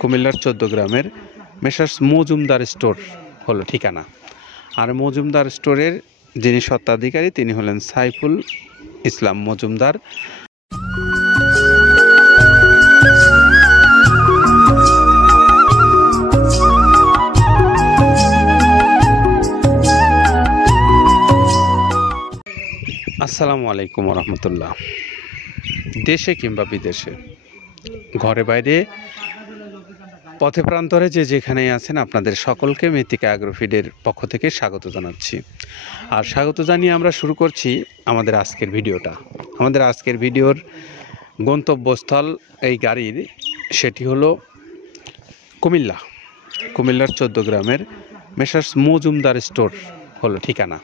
কুমিল্লার ১৪ গ্রামের messrs Majumdar store হলো ঠিকানা। আর মজুমদার স্টোরের যিনি স্বত্বাধিকারী তিনি হলেন সাইফুল ইসলাম মজুমদার। আসসালামু আলাইকুম রহমতুল্লাহ। দেশে কিংবা বিদেশে, ঘরে বাইরে, পথে প্রান্তরে যে যেখানেই আছেন, আপনাদের সকলকে মৃত্তিকা অ্যাগ্রোফিডের পক্ষ থেকে স্বাগত জানাচ্ছি। আর স্বাগত জানিয়ে আমরা শুরু করছি আমাদের আজকের ভিডিওটা। আমাদের আজকের ভিডিওর গন্তব্যস্থল এই গাড়ির, সেটি হলো কুমিল্লার ১৪ গ্রামের মেসার্স মজুমদার স্টোর হলো ঠিকানা।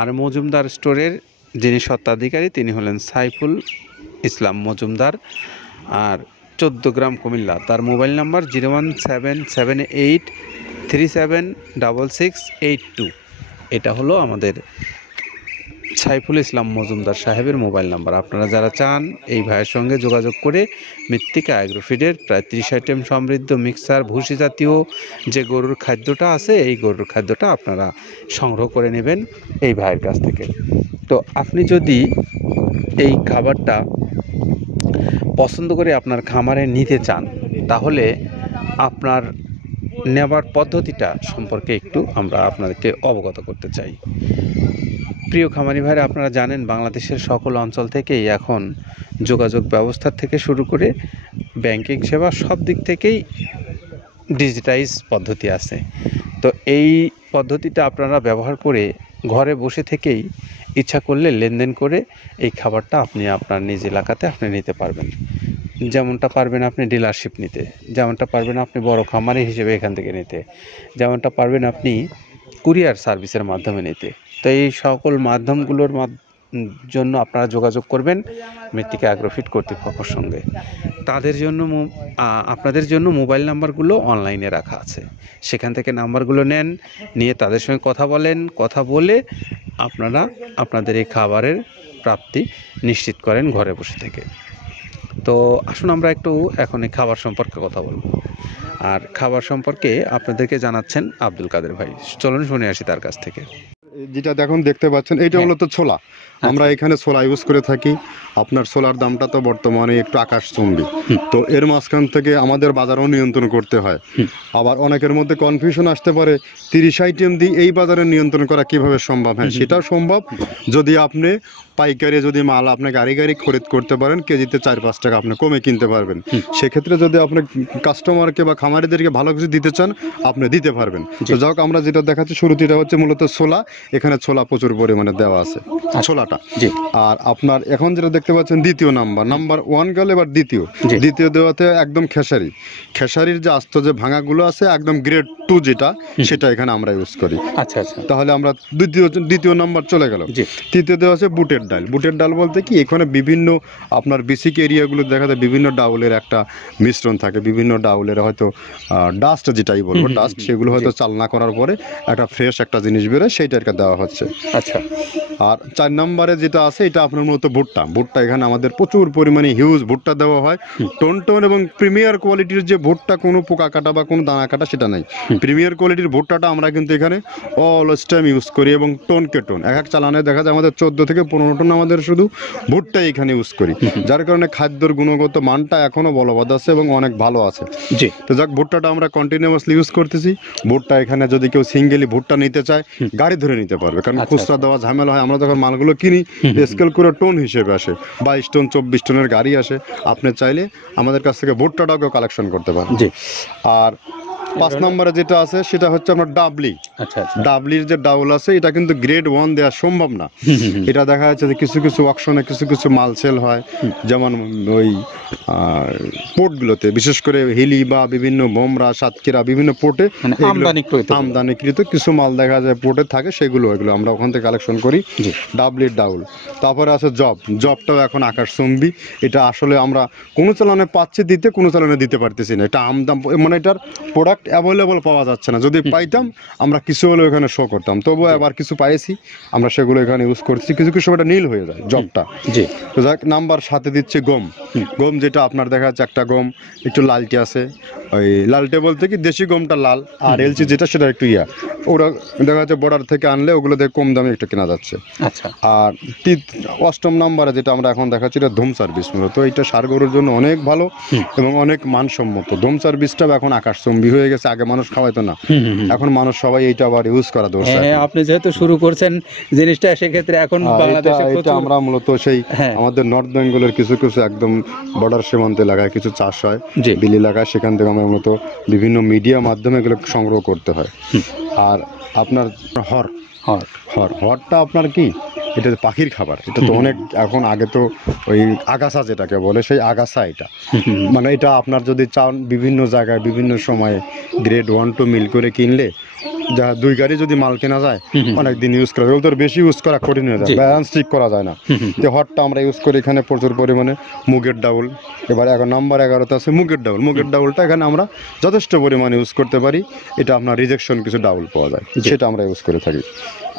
আর মজুমদার স্টোরের যিনি স্বত্বাধিকারী তিনি হলেন সাইফুল ইসলাম মজুমদার। আর ১৪ গ্রাম কুমিল্লা। তার মোবাইল নাম্বার 01778376682। এটা হলো আমাদের সাইফুল ইসলাম মজুমদার সাহেবের মোবাইল নাম্বার। আপনারা যারা চান এই ভাইয়ের সঙ্গে যোগাযোগ করে মৃত্তিকা অ্যাগ্রোফিডের প্রায় ৩০ আইটেম সমৃদ্ধ মিক্সার ভুসি জাতীয় যে গরুর খাদ্যটা আছে, এই গরুর খাদ্যটা আপনারা সংগ্রহ করে নেবেন এই ভাইয়ের কাছ থেকে। তো আপনি যদি এই খাবারটা পছন্দ করে আপনার খামারে নিতে চান, তাহলে আপনার নেবার পদ্ধতিটা সম্পর্কে একটু আমরা আপনাদেরকে অবগত করতে চাই। প্রিয় খামারি ভাইরা, আপনারা জানেন বাংলাদেশের সকল অঞ্চল থেকেই এখন যোগাযোগ ব্যবস্থা থেকে শুরু করে ব্যাংকিং সেবা সব দিক থেকেই ডিজিটাইজ পদ্ধতি আছে। তো এই পদ্ধতিটা আপনারা ব্যবহার করে ঘরে বসে থেকেই ইচ্ছা করলে লেনদেন করে এই খাবারটা আপনি আপনার নিজ এলাকাতে আপনি নিতে পারবেন। যেমনটা পারবেন আপনি ডিলারশিপ নিতে, যেমনটা পারবেন আপনি বড় খামারি হিসেবে এখান থেকে নিতে, যেমনটা পারবেন আপনি কুরিয়ার সার্ভিসের মাধ্যমে নিতে। তো এই সকল মাধ্যমগুলোর জন্য আপনারা যোগাযোগ করবেন মৃত্তিকা অ্যাগ্রোফিড কর্তৃপক্ষের সঙ্গে। তাদের জন্য আপনাদের জন্য মোবাইল নাম্বারগুলো অনলাইনে রাখা আছে, সেখান থেকে নাম্বারগুলো নেন, নিয়ে তাদের সঙ্গে কথা বলেন। কথা বলে আপনারা আপনাদের এই খাবারের প্রাপ্তি নিশ্চিত করেন ঘরে বসে থেকে। তো আসুন আমরা একটু এখন এই খাবার সম্পর্কে কথা বলবো। আর খাবার সম্পর্কে আপনাদেরকে জানাচ্ছেন আব্দুল কাদের ভাই। চলুন শুনে আসি তার কাছ থেকে। যেটা দেখুন দেখতে পাচ্ছেন, এইটা মূলত ছোলা। আমরা এখানে ছোলা ইউজ করে থাকি। আপনার ছোলার দামটা তো বর্তমানে একটু আকাশচুম্বী। তো এর মাঝখান থেকে আমাদের বাজারও নিয়ন্ত্রণ করতে হয়। আবার অনেকের মধ্যে কনফিউশন আসতে পারে ৩০ আইটেম দিয়ে এই বাজারে নিয়ন্ত্রণ করা কিভাবে সম্ভব। হ্যাঁ, সেটাও সম্ভব যদি আপনি পাইকারি যদি মাল আপনি গাড়ি খরিদ করতে পারেন, কেজিতে ৪-৫ টাকা আপনি কমে কিনতে পারবেন। সেক্ষেত্রে যদি আপনি কাস্টমারকে বা খামারিদেরকে ভালো কিছু দিতে চান, আপনি দিতে পারবেন। তো যাক, আমরা যেটা দেখাচ্ছি শুরুতে, এটা হচ্ছে মূলত ছোলা। এখানে ছোলা প্রচুর পরিমাণে দেওয়া আছে ছোলাটা। আর আপনার এখন যেটা দেখতে পাচ্ছেন দ্বিতীয় নাম্বার 1 গেল। এবার দ্বিতীয় দেওয়াতে একদম খেসারির যে আস্ত যে ভাঙাগুলো আছে, একদম গ্রেড 2 যেটা, সেটা এখানে আমরা ইউজ করি। আচ্ছা, তাহলে আমরা দ্বিতীয় নাম্বার চলে গেল। তৃতীয় দেওয়া আছে বুটের ডাল বলতে কি, এখানে বিভিন্ন আপনার বেসিক এরিয়াগুলো দেখা যায় বিভিন্ন ডাউলের একটা মিশ্রণ থাকে। বিভিন্ন ডাউলের হয়তো ডাস্ট, যেটাই বলবো ডাস্ট, সেগুলো হয়তো চালনা করার পরে একটা ফ্রেশ একটা জিনিস বেরোয়, সেইটাকে দেওয়া হচ্ছে। আচ্ছা। আর 4 নম্বরে যেটা আছে, এটা আপনার মূলত ভুট্টা। এখানে আমাদের প্রচুর পরিমাণে হিউজ ভুট্টা দেওয়া হয়। টোন এবং প্রিমিয়ার কোয়ালিটির যে ভুট্টা, কোনো পোকা কাটা বা কোনো দানা কাটা সেটা নাই। প্রিমিয়ার কোয়ালিটির ভুট্টাটা আমরা কিন্তু এখানে অলওয়েজ টাইম ইউজ করি। এবং টোনকে টোন এক চালানে দেখা যায় আমাদের 14 থেকে 15 টন আমাদের শুধু ভুট্টাই এখানে ইউজ করি, যার কারণে খাদ্যর গুণগত মানটা এখনো বলবৎ আছে এবং অনেক ভালো আছে। জি। তো যাক, ভুট্টাটা আমরা কন্টিনিউয়াসলি ইউজ করতেছি। ভুট্টা এখানে যদি কেউ সিঙ্গেলি ভুট্টা নিতে চায়, গাড়ি ধরে নিতে পারবে, কারণ খুচরা দেওয়া ঝামেলা হয়। আমরা যখন মালগুলো কিনি, স্কেল করে টোন হিসেবে আসে, 22 টন 24 টনের গাড়ি আসে। আপনি চাইলে আমাদের কাছ থেকে ভুট্টাটাও কেউ কালেকশন করতে পারেন। জি। আর 5 নম্বরে যেটা আছে, সেটা হচ্ছে আপনার ডাবলি। ডাবলির যে ডাউল আছে, এটা কিন্তু গ্রেড 1 দেওয়া সম্ভব না। এটা দেখা যাচ্ছে যে কিছু অকশনে কিছু মাল সেল হয়, যেমন ওই পোর্টগুলোতে, বিশেষ করে হিলি বা বিভিন্ন বোমরা, সাতক্ষীরা, বিভিন্ন পোর্টে আমদানিকৃত কিছু মাল দেখা যায় পোর্টে থাকে, এগুলো আমরা ওখান থেকে কালেকশন করি। ডাবলির ডাউল। তারপরে আছে জবটাও এখন আকাশচুম্বী। এটা আসলে আমরা কোনো চালানে পাচ্ছি দিতে, কোনো চালানে দিতে পারতেছি না। এটা আমদাম, মানে এটার প্রোডাক্ট অ্যাভেলেবল পাওয়া যাচ্ছে না। যদি পাইতাম আমরা কিছু হলেও এখানে শো করতাম, তবুও আবার কিছু পাইছি আমরা, সেগুলো এখানে ইউজ করছি। কিছু কিছু সময় নীল হয়ে যায় জবটা। জি। তো যাক, নাম্বার সাথে দিচ্ছে গম। গম যেটা আপনার দেখা যাচ্ছে একটা গম একটু লালটে আছে, ওই লালটে বলতে কি দেশি গমটা লাল, আর এলচি যেটা সেটা একটু ইয়া, ওরা দেখা যাচ্ছে বর্ডার থেকে আনলে ওগুলো দেখে কম দামে একটু কেনা যাচ্ছে। আচ্ছা। আর অষ্টম নাম্বারে যেটা আমরা এখন দেখাচ্ছি এটা ধুম সার্ভিস, মূলত এটা ষাঁড় গরুর জন্য অনেক ভালো এবং অনেক মানসম্মত। ধুম সার্ভিসটা এখন আকাশচুম্বী হয়ে গেছে, আগে মানুষ খাওয়াইতো না, এখন মানুষ সবাই এইটা আবার ইউজ করা দরকার। হ্যাঁ, আপনি যেহেতু শুরু করছেন জিনিসটা, সেক্ষেত্রে এখন বাংলাদেশে এটা প্রচুর আমরা মূলত সেই আমাদের নর্থ বেঙ্গলের কিছু কিছু একদম বর্ডার সীমান্ত এলাকায় কিছু চাষ হয়, জি। বিল এলাকায়, সেখান থেকে আমরা মূলত বিভিন্ন মিডিয়া মাধ্যমে এগুলো সংগ্রহ করতে হয়। আর আপনার হর হরটা আপনার কি, এটা পাখির খাবার, এটা তো অনেক এখন, আগে তো ওই আগাছা যেটাকে বলে সেই আগাছা, এটা মানে এটা আপনার যদি চান বিভিন্ন জায়গায় বিভিন্ন সময়ে গ্রেড 1-2 মিল করে কিনলে যা 2 গাড়ি যদি মাল কেনা যায় অনেক দিন ইউজ করা যায়। ওগুলো তো বেশি ইউজ করা কঠিন হয়ে যায়, ব্যালেন্স ঠিক করা যায় না। তো হটটা আমরা ইউজ করি এখানে প্রচুর পরিমাণে। মুগের ডাউল, এবার নাম্বার 11তে আছে মুগের ডাউল। মুগের ডাউলটা এখানে আমরা যথেষ্ট পরিমাণে ইউজ করতে পারি। এটা আপনার রিজেকশন কিছু ডাউল পাওয়া যায়, সেটা আমরা ইউজ করে থাকি।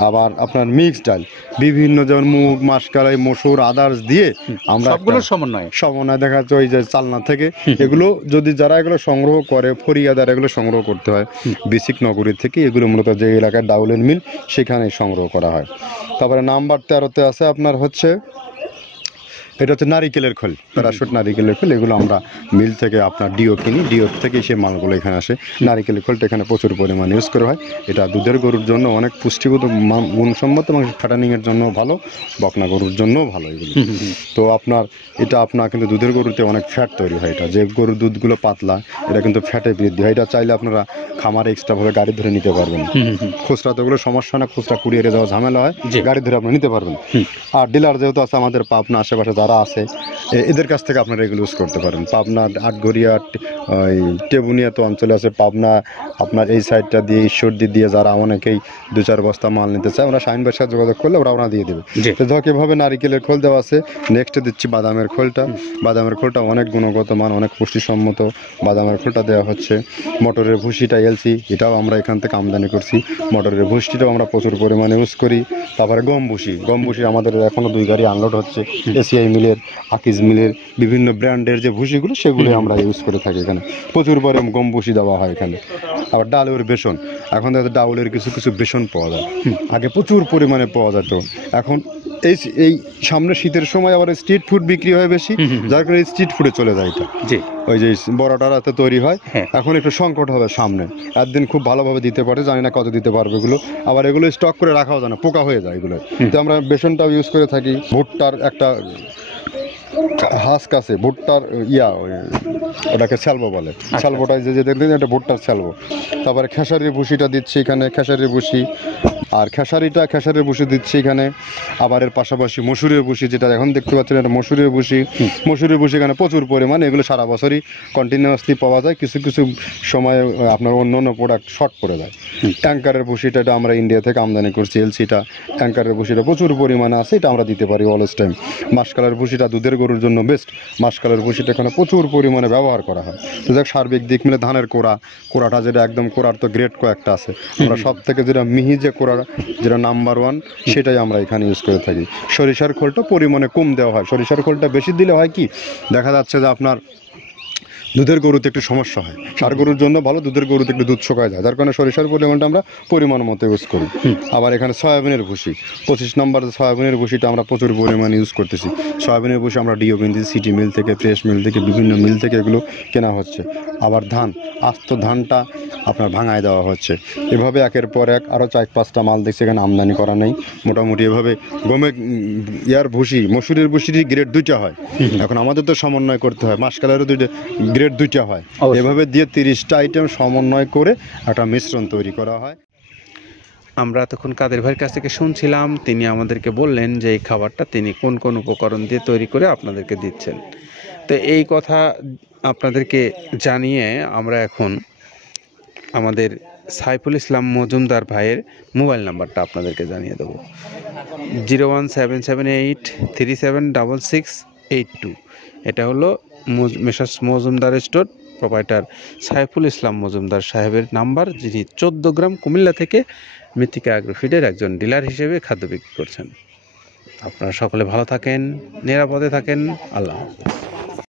আবার আপনার মিক্স ডাল, বিভিন্ন যেমন মুগ, মাসকলাই, মসুর, আদার্স দিয়ে আমরা সবগুলোর সমন্বয় দেখা যাচ্ছে ওই যে চালনা থেকে এগুলো যদি যারা এগুলো সংগ্রহ করে, ফরিয়াদার এগুলো সংগ্রহ করতে হয় বেসিক নগরী থেকে। এগুলো মূলত যে এলাকায় ডাউলের মিল সেখানে সংগ্রহ করা হয়। তারপরে নাম্বার 13তে আছে আপনার হচ্ছে, এটা হচ্ছে নারিকেলের খোল, প্যারাশুট নারিকেলের খোল। এগুলো আমরা মিল থেকে আপনার ডিও কিনি, ডিও থেকে সেই মালগুলো এখানে আসে। নারিকেলের খোলটা এখানে প্রচুর পরিমাণে ইউজ করা হয়। এটা দুধের গরুর জন্য অনেক পুষ্টিগত গুণসম্মত এবং ফ্যাটানিংয়ের জন্য ভালো, বকনা গরুর জন্যও ভালো এগুলো। তো আপনার এটা আপনার কিন্তু দুধের গরুতে অনেক ফ্যাট তৈরি হয়। এটা যে গরুর দুধগুলো পাতলা, এটা কিন্তু ফ্যাটে বৃদ্ধি হয়। এটা চাইলে আপনারা খামারে এক্সট্রাভাবে গাড়ি ধরে নিতে পারবেন। খুচরা তো ওগুলো সমস্যা না, খুচরা কুরিয়ারে যাওয়া ঝামেলা হয়, গাড়ি ধরে আপনি নিতে পারবেন। আর ডিলার যেহেতু আছে আমাদের পাবনা আশেপাশে যারা আছে, এদের কাছ থেকে আপনারা এগুলো ইউজ করতে পারেন। পাবনা, আটঘরিয়া, ওই টেবুনিয়া তো অঞ্চলে আছে, পাবনা আপনার এই সাইডটা দিয়ে ঈশ্বরদী দিয়ে যারা অনেকেই 2-4 বস্তা মাল নিতে চায়, ওরা শাহিন ভাইয়ের সাথে যোগাযোগ করলে ওরা দিয়ে দেবে। তো ধরো এভাবে নারিকেলের খোল দেওয়া আছে। নেক্সটে দিচ্ছি বাদামের খোলটা। বাদামের খোলটা অনেক গুণগত মান, অনেক পুষ্টিসম্মত বাদামের খোলটা দেওয়া হচ্ছে। মটরের ভুসিটা এলসি, এটাও আমরা এখান থেকে আমদানি করছি। মটরের ভুসিটাও আমরা প্রচুর পরিমাণে ইউজ করি। তারপরে গম ভুসি আমাদের এখনও 2 গাড়ি আনলোড হচ্ছে এসিআই মিলের, আকিজ মিলের, বিভিন্ন ব্র্যান্ডের যে ভুসিগুলো সেগুলো আমরা ইউজ করে থাকি। এখানে প্রচুর পরিমাণে গম ভুসি দেওয়া হয় এখানে। আবার ডালের বেসন, এখন ডাউলের কিছু কিছু বেসন পাওয়া যায়, আগে প্রচুর পরিমাণে পাওয়া যেত। এখন এই সামনে শীতের সময় আবার স্ট্রিট ফুড বিক্রি হয় বেশি, যার কারণে স্ট্রিট ফুডে চলে যায় এটা। ওই যে বড়টা রাতে তৈরি হয়, এখন একটু সংকট হবে সামনে। একদিন খুব ভালোভাবে দিতে পারে, জানি না কত দিতে পারবে এগুলো। আবার এগুলো স্টক করে রাখাও যায় না, পোকা হয়ে যায় এগুলো। তো আমরা বেসনটাও ইউজ করে থাকি। ভুট্টার একটা হাস্ক আছে, ভুট্টার ওটাকে স্যালবো বলে, স্যালবোটা যে দেখবেন এটা ভুট্টার স্যালবো। তারপরে খেসারির ভুসিটা দিচ্ছি এখানে, খেসারির ভুসি। আর খেসারির ভুসি দিচ্ছি এখানে। আবার এর পাশাপাশি মসুরের ভুসি, যেটা এখন দেখতে পাচ্ছেন এটা মসুরের ভুসি এখানে প্রচুর পরিমাণে। এগুলো সারা বছরই কন্টিনিউয়াসলি পাওয়া যায়, কিছু কিছু সময় আপনার অন্য অন্য প্রোডাক্ট শর্ট পড়ে যায়। ট্যাঙ্কারের ভুসিটা এটা আমরা ইন্ডিয়া থেকে আমদানি করছি, এলসিটা। ট্যাঙ্কারের ভুসিটা প্রচুর পরিমাণে আছে, এটা আমরা দিতে পারি অলওয়েজ টাইম। মাসকালের ভুসিটা দুধের গরুর জন্য বেস্ট। মাসকালের ভুসিটা এখানে প্রচুর পরিমাণে ব্যবহার করা হয়। তো যাক, সার্বিক দিক মিলে ধানের কোড়াটা যেটা একদম, কোড়ার তো গ্রেড কয়েকটা আছে, আমরা সব থেকে যেটা মিহি যে কোড়া, যেটা নাম্বার 1, সেটাই আমরা এখানে ইউজ করে থাকি। সরিষার খোলটা পরিমাণে কম দেওয়া হয়। সরিষার খোলটা বেশি দিলে হয় কি, দেখা যাচ্ছে যে আপনার দুধের গরুতে একটু সমস্যা হয়। ষাঁড় গরুর জন্য ভালো, দুধের গরুতে একটু দুধ শুকায় যায়, যার কারণে সরিষার পরিমাণটা আমরা পরিমাণ মতো ইউজ করি। আবার এখানে সয়াবিনের ভুসি, 25 নম্বর সয়াবিনের ভুসিটা আমরা প্রচুর পরিমাণে ইউজ করতেছি। সয়াবিনের ভুসি আমরা ডিও কিনতেছি সিটি মিল থেকে, ফ্রেশ মিল থেকে, বিভিন্ন মিল থেকে এগুলো কেনা হচ্ছে। আবার ধান, আস্ত ধানটা আপনার ভাঙায় দেওয়া হচ্ছে। এভাবে একের পর এক আরও 4-5টা মাল দেখছি এখানে আমদানি করা নেই। মোটামুটি এভাবে ভুসি, মসুরের ভুসির গ্রেড 2টা হয়। এখন আমাদের তো সমন্বয় করতে হয়, মাসকালেরও গ্রেড 2টা হয়। এভাবে দিয়ে 30টা আইটেম সমন্বয় করে একটা মিশ্রণ তৈরি করা হয়। আমরা তখন কাদের ভাইয়ের কাছ থেকে শুনছিলাম, তিনি আমাদেরকে বললেন যে এই খাবারটা তিনি কোন কোন উপকরণ দিয়ে তৈরি করে আপনাদেরকে দিচ্ছেন। তো এই কথা আপনাদেরকে জানিয়ে আমরা এখন আমাদের সাইফুল ইসলাম মজুমদার ভাইয়ের মোবাইল নাম্বারটা আপনাদেরকে জানিয়ে দেবো। 01778376682। এটা হলো messrs Majumdar store, proprietor Saiful Islam Majumdar সাহেবের নাম্বার, যিনি 14 গ্রাম কুমিল্লা থেকে মৃত্তিকা অ্যাগ্রোফিডের একজন ডিলার হিসেবে খাদ্য বিক্রি করছেন। আপনারা সকলে ভালো থাকেন, নিরাপদে থাকেন। আল্লাহ হাফেজ।